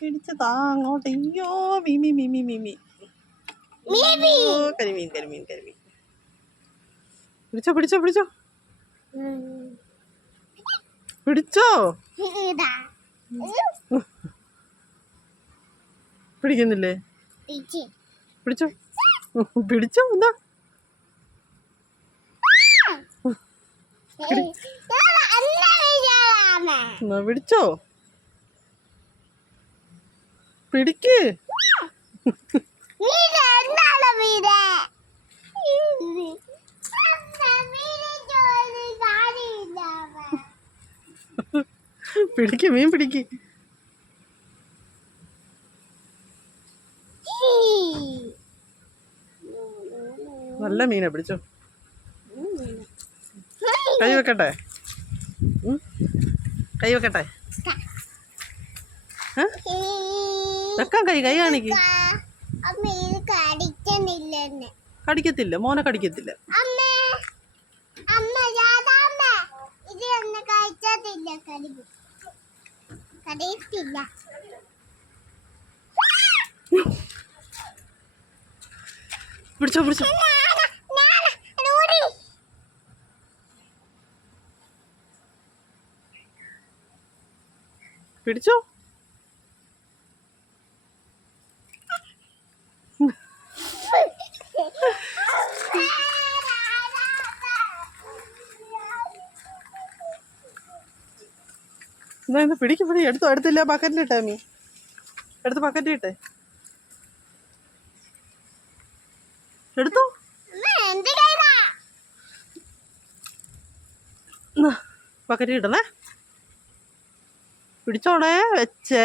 പിടിച്ച് താ അങ്ങോട്ട്. അയ്യോ മീമി മീമി മീമി. കരിമീൻ കരിമീൻ കരിമീൻ. പിടിച്ചോ പിടിച്ചോ പിടിച്ചോ പിടിച്ചോ. പിടിക്കുന്നില്ലേ? പിടിച്ചോ പിടിച്ചോ. എന്താ പിടിച്ചോ പിടിക്ക്. പിടിക്ക് മീൻ പിടിക്ക്. നല്ല മീനാ. പിടിച്ചോ. കൈ വെക്കട്ടെ? കൈ വെക്കട്ടെ? വെക്കാൻ കൈ കൈ കാണിക്ക്. കടിക്കത്തില്ല മോനെ, കടിക്കത്തില്ല. പിടിച്ചോ പിടിച്ചോ. പിടിച്ചോ. എന്നാ പിടിക്ക് പിടി. എടുത്തോ. എടുത്തില്ല ബക്കറ്റിലിട്ടേ മീ. എടുത്ത് ബക്കറ്റിലിട്ടെ. എടുത്തോ. ബക്കറ്റിൽ ഇടണേ. പിടിച്ചോണേ. വെച്ചേ.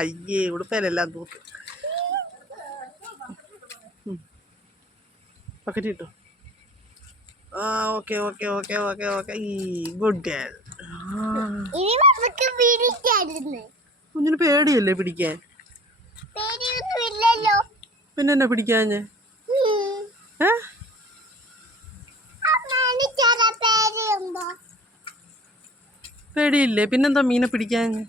അയ്യേ ഉടുപ്പേലെല്ലാം തൂത്ത്. ബക്കറ്റിൽ ഇട്ടു. ആ okay okay okay okay okay. ഈ ഗുഡ് ഗേൾ. കുഞ്ഞിന് പേടിയല്ലേ പിടിക്കാൻ? പിന്നെ എന്നാ പിടിക്കാഞ്ഞ്? പേടിയില്ലേ? പിന്നെന്താ മീനെ പിടിക്കാഞ്ഞ്?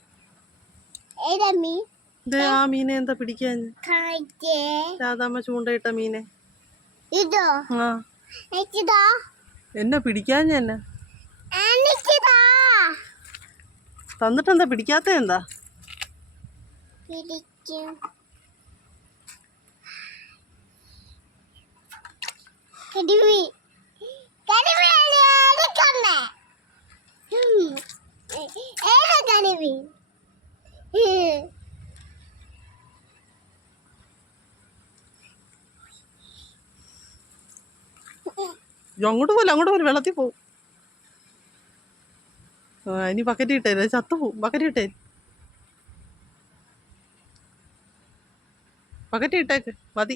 ആ മീനെ എന്താ പിടിക്കാഞ്ഞ്? രാധാമ്മ ചൂണ്ടയിട്ട മീനെ. ആ എന്നാ പിടിക്കാഞ്ഞ? എന്നാ തന്നിട്ടെന്താ പിടിക്കാത്ത? എന്താ അങ്ങോട്ട് പോലെ അങ്ങോട്ട് പോലെ വെള്ളത്തിൽ പോവും. ഇനി ബക്കറ്റ് ഇട്ടേ, ചത്തുപോവും. ബക്കറ്റ് ഇട്ടേ, ബക്കറ്റ് ഇട്ടേക്ക് മതി.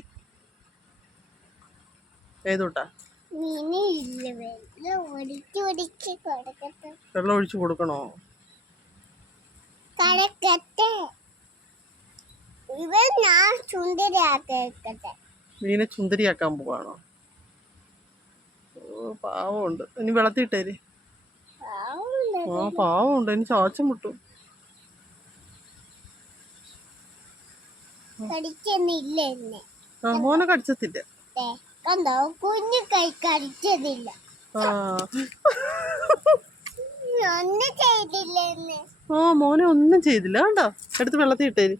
ഏതോട്ടാ? വെള്ളം ഒഴിച്ചു കൊടുക്കണോ? മീനെ ചുന്ദരിയാക്കാൻ പോവാണോ? പാവമുണ്ട്. ഇനി വെള്ളത്തിട്ടേര്. ആ പാവമുണ്ട്. ഇനി ചാച്ചം മുട്ടും. മോനെ കടിച്ചത്തില്ല. കുഞ്ഞു കൈ കടിച്ചതില്ല. മോനെ ഒന്നും ചെയ്തില്ല. കണ്ടോ? എടുത്ത് വെള്ളത്തിൽ ഇട്ടേര്.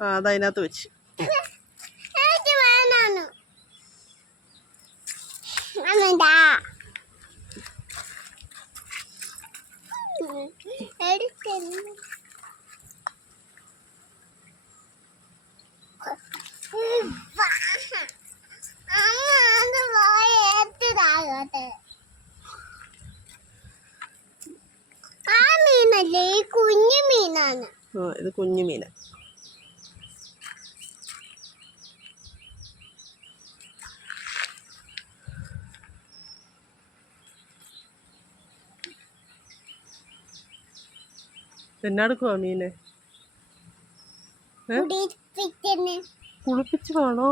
അതതിനകത്ത് വെച്ച് കുഞ്ഞു മീനാണ്. ഇത് കുഞ്ഞു മീന. എന്നാടുക്കുവാ മീനെ? കുടിപ്പിച്ചെന്നെ കുളിപ്പിച്ച് വേണോ?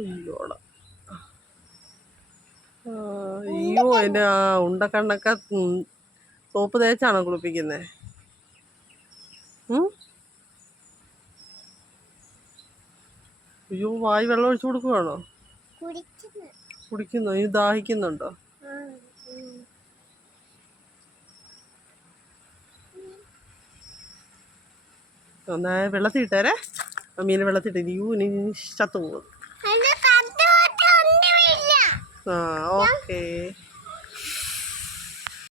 അയ്യോടാ. അയ്യോ അതിന്റെ ആ ഉണ്ടക്കണ്ണൊക്കെ സോപ്പ് തേച്ചാണോ കുളിപ്പിക്കുന്നേ? അയ്യോ വായി വെള്ളം ഒഴിച്ചു കൊടുക്കുവാണോ? കുടിക്കുന്നു. കുടിക്കുന്നോ? ഇനി ദാഹിക്കുന്നുണ്ടോ? ഒന്നാ വെള്ളത്തിൽ ഇട്ടേരെ. മീനെ വെള്ളത്തിട്ട് അയ്യോ ഇനി ചത്തു പോകും. ആ ഓക്കേ.